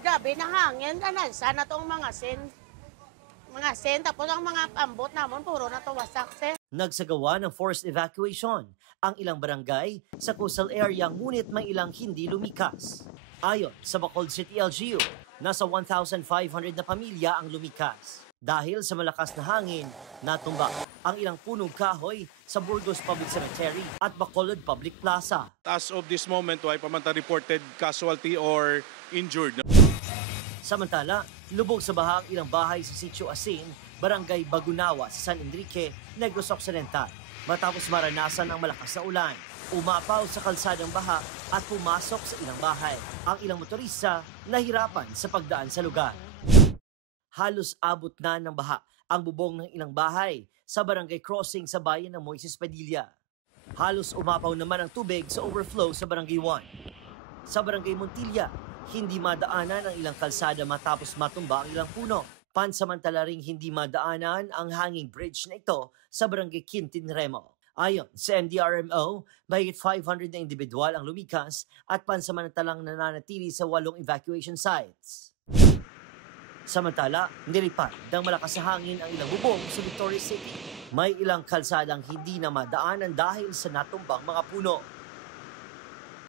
gabi na hangin, sana tong mga sen, tapos ang mga pambot namon, puro na to wasak, sir. Nagsagawa ng forced evacuation ang ilang barangay sa coastal area ngunit may ilang hindi lumikas. Ayon sa Bacolod City LGU, nasa 1,500 na pamilya ang lumikas. Dahil sa malakas na hangin, natumba ang ilang punong kahoy sa Burgos Public Cemetery at Bacolod Public Plaza. As of this moment, why pa man ta reported casualty or injured. Samantala, lubog sa baha ang ilang bahay sa Sitio Asin, Barangay Bagunawa sa San Enrique, Negros Occidental. Matapos maranasan ang malakas na ulan, umapaw sa kalsadang baha at pumasok sa ilang bahay. Ang ilang motorista nahirapan sa pagdaan sa lugar. Halos abot na ng baha ang bubong ng ilang bahay sa barangay crossing sa bayan ng Moises Padilla. Halos umapaw naman ang tubig sa overflow sa barangay 1. Sa barangay Montilla, hindi madaanan ang ilang kalsada matapos matumba ang ilang puno. Pansamantala ring hindi madaanan ang hanging bridge na ito sa barangay Quintin Remo. Ayon sa NDRMO, mahigit 500 na individual ang lumikas at pansamantalang nananatili sa 8 evacuation sites. Samantala, nilipad ng malakas na hangin ang ilang bubong sa Victoria City. May ilang kalsadang hindi na madaanan dahil sa natumbang mga puno.